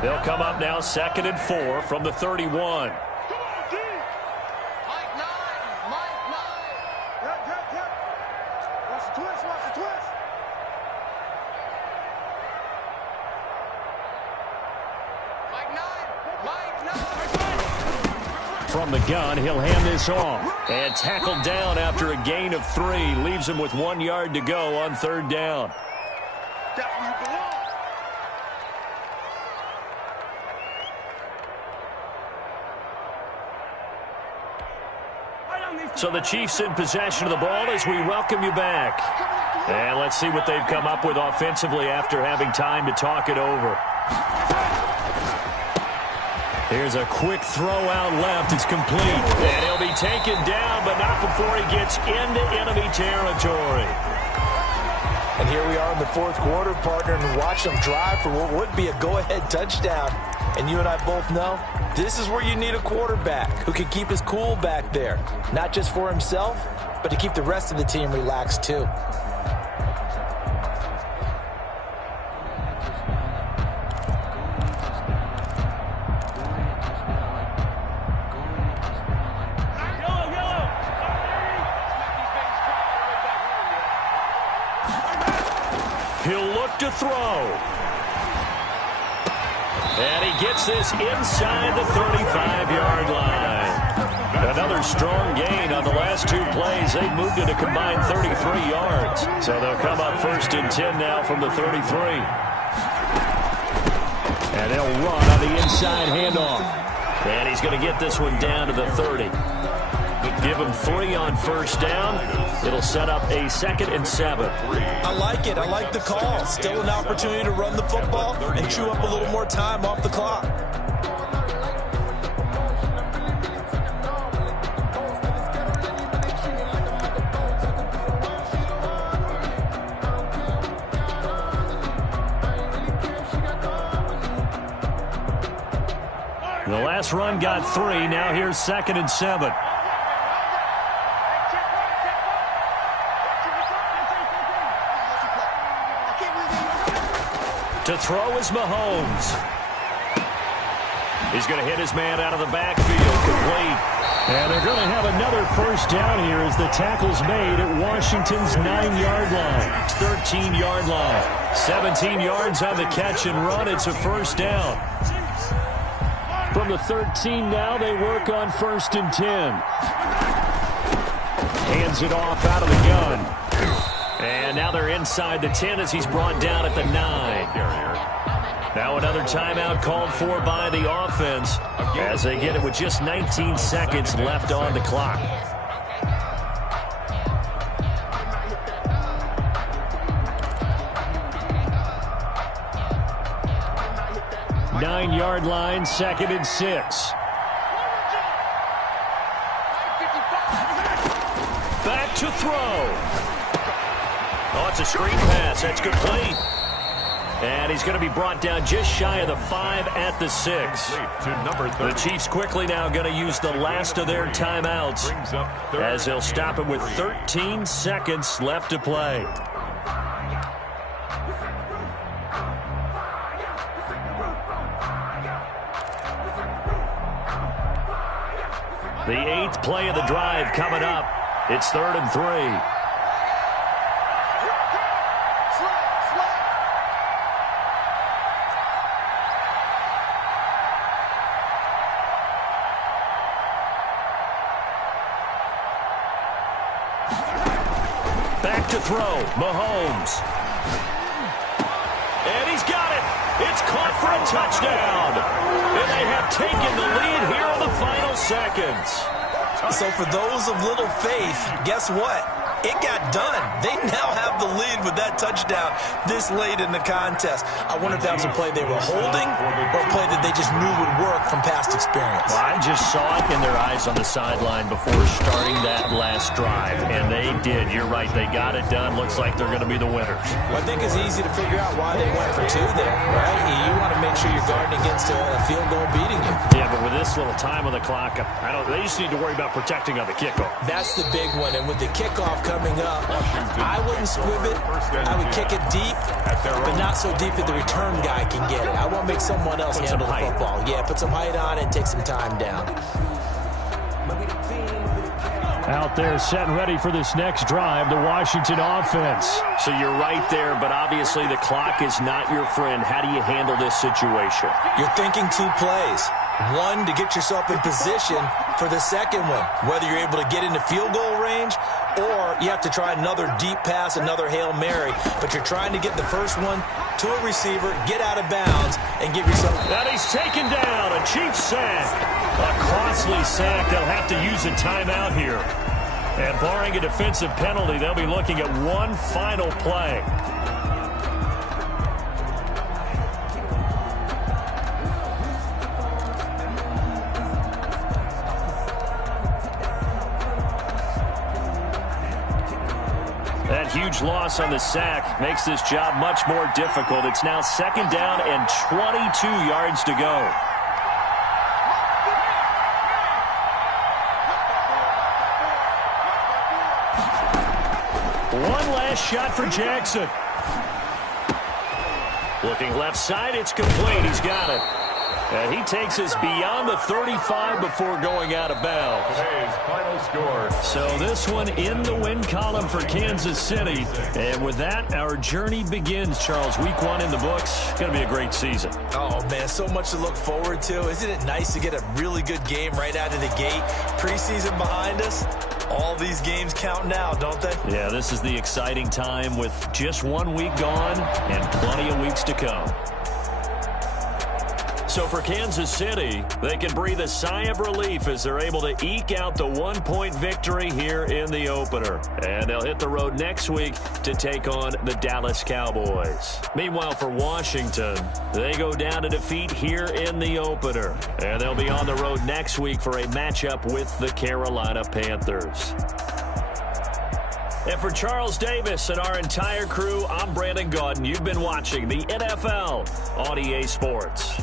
They'll come up now 2nd and 4 from the 31. From the gun, he'll hand this off. And tackled down after a gain of 3. Leaves him with 1 yard to go on 3rd down. So the Chiefs in possession of the ball as we welcome you back. And let's see what they've come up with offensively after having time to talk it over. Here's a quick throw out left. It's complete. And he'll be taken down, but not before he gets into enemy territory. And here we are in the 4th quarter, partner, and watch them drive for what would be a go-ahead touchdown. And you and I both know this is where you need a quarterback who can keep his cool back there. Not just for himself, but to keep the rest of the team relaxed too. He'll look to throw. And he gets this inside the 35-yard line. Another strong gain on the last 2 plays. They've moved it a combined 33 yards. So they'll come up 1st and 10 now from the 33. And they'll run on the inside handoff. And he's going to get this one down to the 30. Give him 3 on 1st down. It'll set up a 2nd and 7. I like it. I like the call. Still an opportunity to run the football and chew up a little more time off the clock. The last run got 3. Now here's 2nd and 7. To throw is Mahomes. He's going to hit his man out of the backfield, complete. And they're going to have another first down here as the tackle's made at Washington's 9-yard line. 13-yard line. 17 yards on the catch and run. It's a first down. From the 13 now, they work on 1st and 10. Hands it off out of the gun. And now they're inside the 10 as he's brought down at the 9. Now another timeout called for by the offense as they get it with just 19 seconds left on the clock. Nine-yard line, 2nd and 6. Back to throw. Oh, it's a screen pass. That's complete. And he's going to be brought down just shy of the 5 at the 6. The Chiefs quickly now going to use the last of their timeouts as they'll stop it with 13 seconds left to play. The 8th play of the drive coming up. It's 3rd and 3. Back to throw, Mahomes. And he's got it. It's caught for a touchdown. And they have taken the lead here in the final seconds. So for those of little faith, guess what? It got done. They now have the lead with that touchdown this late in the contest. I wonder if that was a play they were holding or a play that they just knew would work from past experience. Well, I just saw it in their eyes on the sideline before starting that last drive, and they did. You're right. They got it done. Looks like they're going to be the winners. Well, I think it's easy to figure out why they went for 2 there, right? You want to make sure you're guarding against a field goal beating you. Yeah, but with this little time on the clock, they just need to worry about protecting on the kickoff. That's the big one, and with the kickoff coming up, I wouldn't squib it. I would kick it deep, but not so deep that the return guy can get it. I want to make someone else handle the football. Yeah, put some height on it and take some time down. Out there set and ready for this next drive, the Washington offense. So you're right there, but obviously the clock is not your friend. How do you handle this situation? You're thinking 2 plays. One, to get yourself in position for the second one, whether you're able to get into field goal range or you have to try another deep pass, another Hail Mary. But you're trying to get the first one to a receiver, get out of bounds, and give yourself... And he's taken down. A Chiefs sack. A costly sack. They'll have to use a timeout here. And barring a defensive penalty, they'll be looking at one final play. That huge loss on the sack makes this job much more difficult. It's now 2nd down and 22 yards to go. One last shot for Jackson. Looking left side, it's complete. He's got it. And he takes us beyond the 35 before going out of bounds. Today's final score. So this one in the win column for Kansas City. And with that, our journey begins, Charles. Week 1 in the books. Going to be a great season. Oh, man, so much to look forward to. Isn't it nice to get a really good game right out of the gate? Preseason behind us. All these games count now, don't they? Yeah, this is the exciting time with just 1 week gone and plenty of weeks to come. So for Kansas City, they can breathe a sigh of relief as they're able to eke out the 1-point victory here in the opener. And they'll hit the road next week to take on the Dallas Cowboys. Meanwhile, for Washington, they go down to defeat here in the opener. And they'll be on the road next week for a matchup with the Carolina Panthers. And for Charles Davis and our entire crew, I'm Brandon Gaudin. You've been watching the NFL on EA Sports.